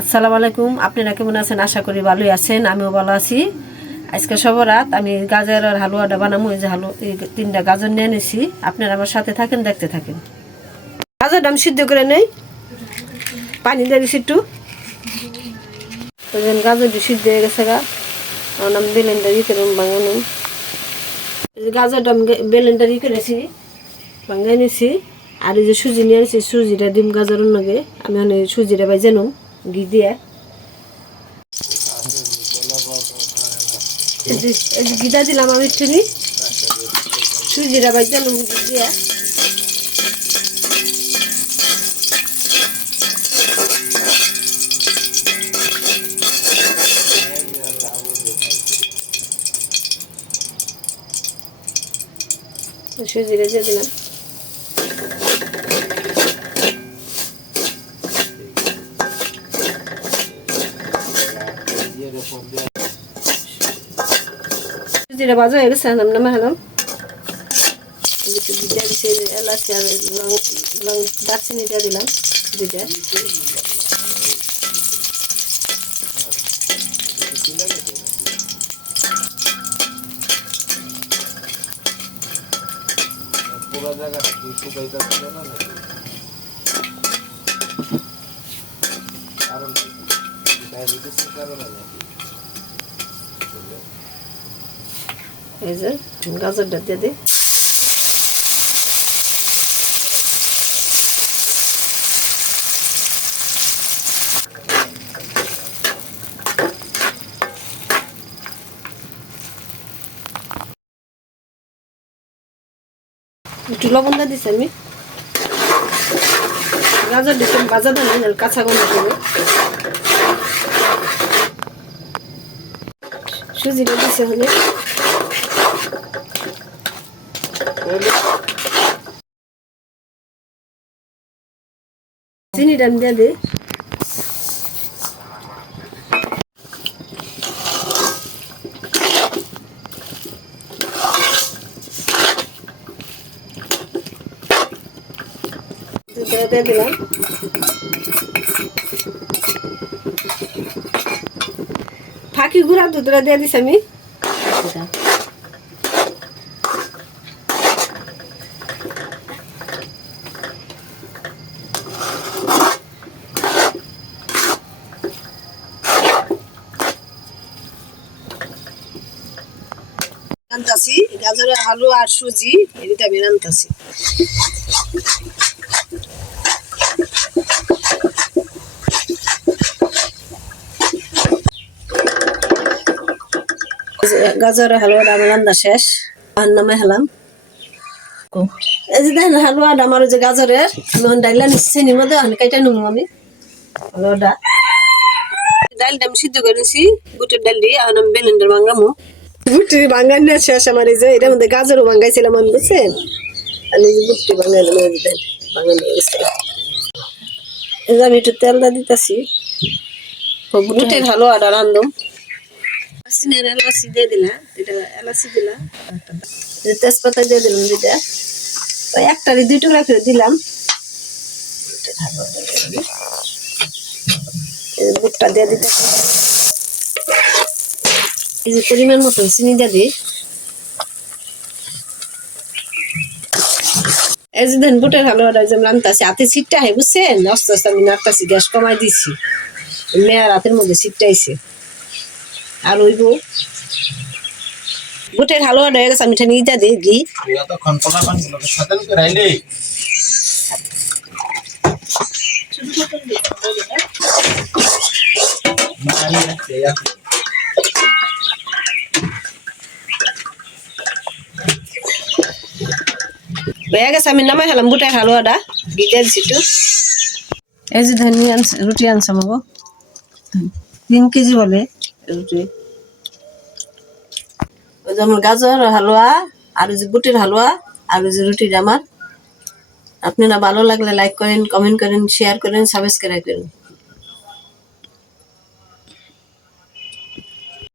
আসসালামু আলাইকুম। আপনারা কেমন আছেন? আশা করি ভালোই আছেন। আমিও ভালো আছি। আজকে সব রাত আমি গাজরের হালুয়াটা বানাবো এই যে হালু, এই তিনটা গাজর নিয়ে নিছি। আপনারা আমার সাথে থাকেন, দেখতে থাকেন। গাজরটা আমি সিদ্ধ করে নেই। পানি দিয়ে দিছি একটু। গাজরটি সিদ্ধ হয়ে গেছে গা। এখন আমি বেলেনটা করে বাঙানো গাজরটা আমি বেলেনটা ই করেছি বাঙাই নিছি। আর এই যে সুজি নিয়ে আনছি সুজিটা ডিম গাজরের নগে আমি মানে সুজিটা বাই জানুম ঘি দিয়ে। যে যে ঘিটা দিলাম আমি একটু নি সুজিটা বাই জানুম ঘি দিয়ে। সুজিটা দিয়ে দিলাম। সুজিটা বাজা হয়ে গেছে আমি নামে হলাম দিয়ে দিচ্ছি এলাচি আর লং দারচিনি দিয়ে দিলাম দুইটা কারণ কারণে এই যে, গাজরটা দিয়ে দিই। একটু লবণ দিয়ে দিচ্ছি আমি। গাজর দিচ্ছি বাজা দেন কাঁচা গন্ধ করবে সুজিটা দিচ্ছে হলে চিনিটা আমি দিয়ে দিলাম। ফাঁকি গুঁড়া দুধটা দিয়ে দিছি আমি। আনতাছি গাজরের আলু আর সুজি এটা আমি আনতাছি। গাজরের হালুয়াটা আমার রান্না শেষ আর নামে হেলাম। এই যে দেখেন, হালুয়াটা আমার যে গাজরের আমি ডাইলা নিচ্ছি মধ্যে আমি কাইটা নুম আমি। হালুয়াটা। ডালটা আমি সিদ্ধ করে নিছি বুটের ডাল দিয়ে, এখন আমি বেলেন্ডার ভাঙামো বুটির ভাঙান না শেষ আমার এই যে এটার মধ্যে গাজরও ভাঙাইছিলাম আমি বুঝছেন? এই যে বুটটি ভাঙাইলাম এই যে দেখেন, ভাঙানো এই যে আমি একটু তেলটা দিতেছি। বুটের হালুয়াটা রান্ধম। সিনের এলাচি দিয়ে দিলাম এটা এলাচি দিলাম তেজপাতা দিয়ে দিলাম দুইটা। তো একটারে দুই টুকরা করে দিলাম। বুটটা দিয়ে দিতে এই যে পরিমাণ মতন চিনি দিয়ে দিই। এই যে দেন বুটের হালুয়াটা যে রান্তাছি। হাতে সিটটা হয় বুঝছেন? আস্তে আস্তে আমি নাড়তাছি গ্যাস কমাই দিছি। মেয়ার হাতের মধ্যে সিটটা আইছে আর ওইব বুটের হালুয়াটা হয়ে গেছে আমি এটা নিয়ে দিই। ঘি এতক্ষণ পোলা পানগুলোকে সাথে করে আইলি মারি আছে আছে হয়ে গেছে আমি নামাই খেলাম বুটের হালুয়াটা দা দিছি একটু এই যে ধনি আনছে রুটি আনছে আমাকে তিন কেজি বলে রুটি ওই যে আমার গাজর হালুয়া আর যে বুটের হালুয়া আর যে রুটিটা আমার আপনারা ভালো লাগলে লাইক করেন কমেন্ট করেন শেয়ার করেন সাবস্ক্রাইব করেন